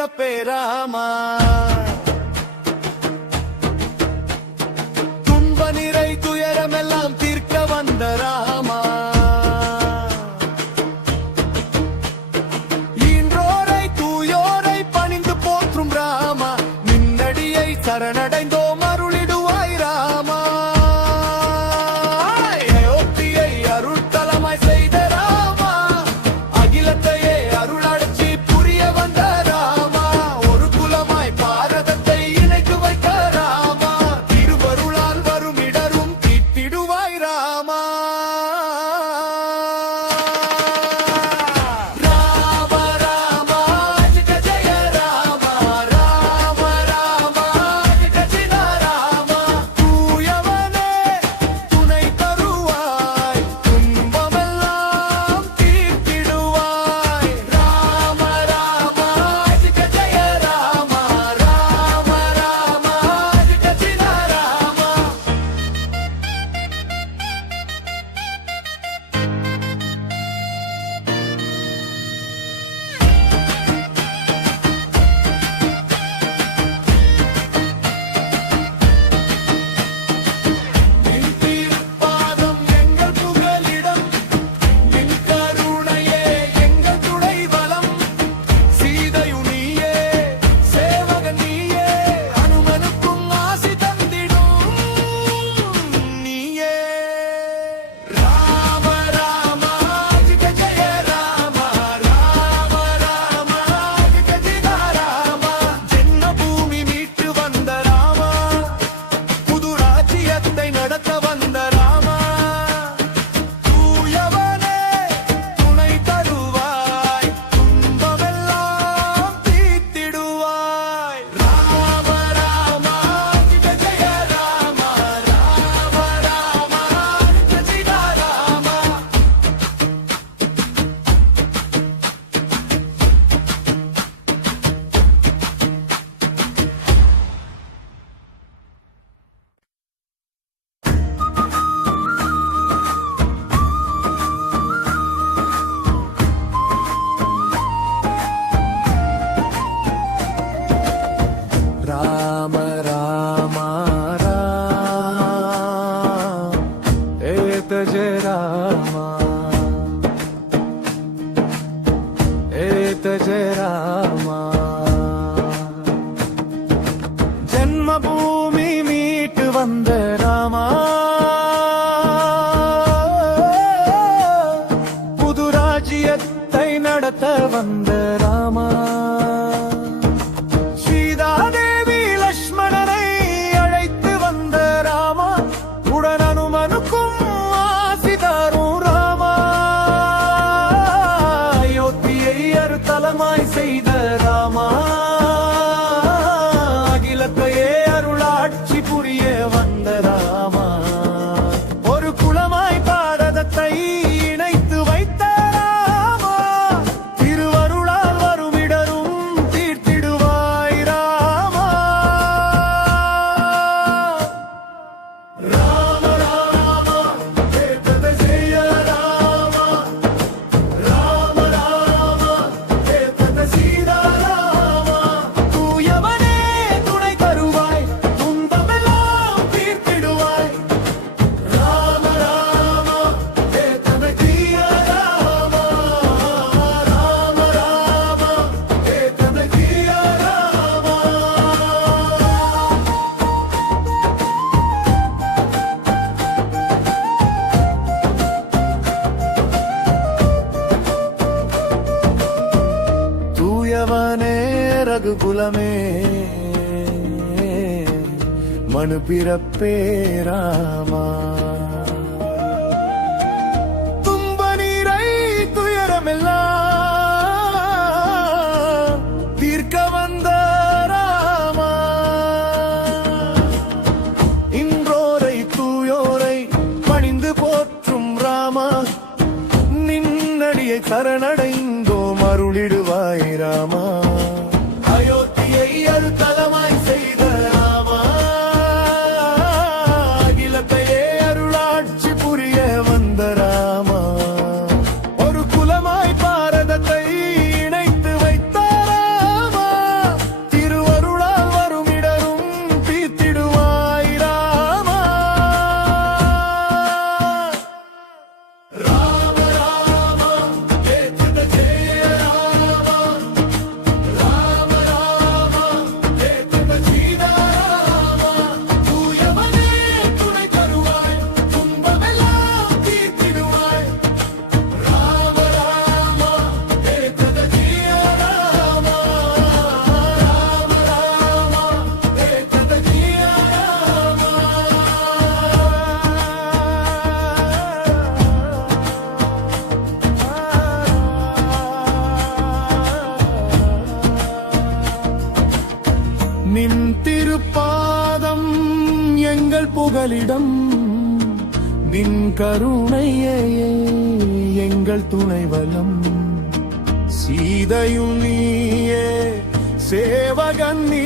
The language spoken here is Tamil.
பிறப்பே ராமா. துன்ப நிறை துயரமெல்லாம் தீர்க்க வந்த ராமா. ஈன்றோரை தூயோரை பணிந்து போற்றும் ராமா. நின்னடியை சரணடைந்தோம் அருளிடுவாய் ராமா. அயோத்தியை அருட்தலமாய் செய்த ராமா. அகிலத்தையே அருளாட்சி புரிய வந்த ராமா. ஒரு குலமாய் பாரதத்தை இணைத்து வைக்க ராமா. திருவருளால் வரும் இடரும் தீட்டிடுவாய் ராமா. ராம ராம ஜெய ஜெய ராம. ராம ராம ஜெய ஜெய ராம. தூயவனே துணை தருவாய். துன்பமெல்லாம் தீர்த்திடுவாய். ராம ராம ஜெய ஜெய ராம. ராம ராம ஜெய ஜெய ராம. நின் திருப்பாதம் எங்கள் புகலிடம். நின் கருணையே எங்கள் துணை பலம். சீதையு நீயே சேவகன் நீயே. அனுமனுக்கும் ஆசி தந்திடும் நீயே. ராம ராம ஜெய ஜெய ராம. ராம ராம ஜெய ஜெய ராம. ஜென்ம பூமி மீட்டு வந்த ராமா. புது ராஜ்யத்தை நடத்த வந்த ராமா. தூயவனே துணை தருவாய். துன்பமெல்லாம் தீர்த்திடுவாய். ராம ராம ஜெய ஜெய ராம. ராம ராம ஜெய ஜெய ராம. ராம ராம ராம ஏத ஜெய ராம. ஏத ஜெய ராம. ஜன்மபூமி மீட்டு வந்த ராமா. புது ராஜ்யத்தை நடத்த வந்த ராமா. சீதாதேவி லக்ஷ்மணனை அழைத்து வந்த ராமா. உடன் அனுமனுக்கும் ஆசி தரும் ராமா. அயோத்தியை அருத்தலமாய் செய்த ராமா. அகிலத்தையே அருளாட்சி புரிய வந்த ராமா. ஒரு குலமாய் பாரதத்தை இணைத்து வைத்த ராமா. திருவருளால் வரும் இடரும் தீர்த்திடுவாய் ராமா. ராம ராம ஜெய ஜெய ராம. ராம ராம ஜெய சீதா ராம. தூயவனே துணை தருவாய். துன்பமெல்லாம் தீர்த்திடுவாய். ராம ராம ஜெய ஜெய ராம. ராம ராம ஜெய ஜெய ராம. தூயவனே ரகுகுலமே மனு பிறப்பே ராமா. துன்ப நீரை துயரமெல்லாம் தீர்க்க வந்த ராமா. இன்றோரை தூயோரை பணிந்து போற்றும் ராமா. நின்னடியை சரணடைந்தோம் அருளிடுவாய் ராமா. அயோத்தியை அருத்தலமாய் செய்த ராமா. அகிலத்தையே அருளாட்சி புரிய வந்த ராமா. ஒரு குலமாய் பாரதத்தை இணைத்து வைத்த ராமா. உங்களிடம் நின் கருணையே எங்கள் துணைவலம். சீதையும் நீயே சேவகன் நீ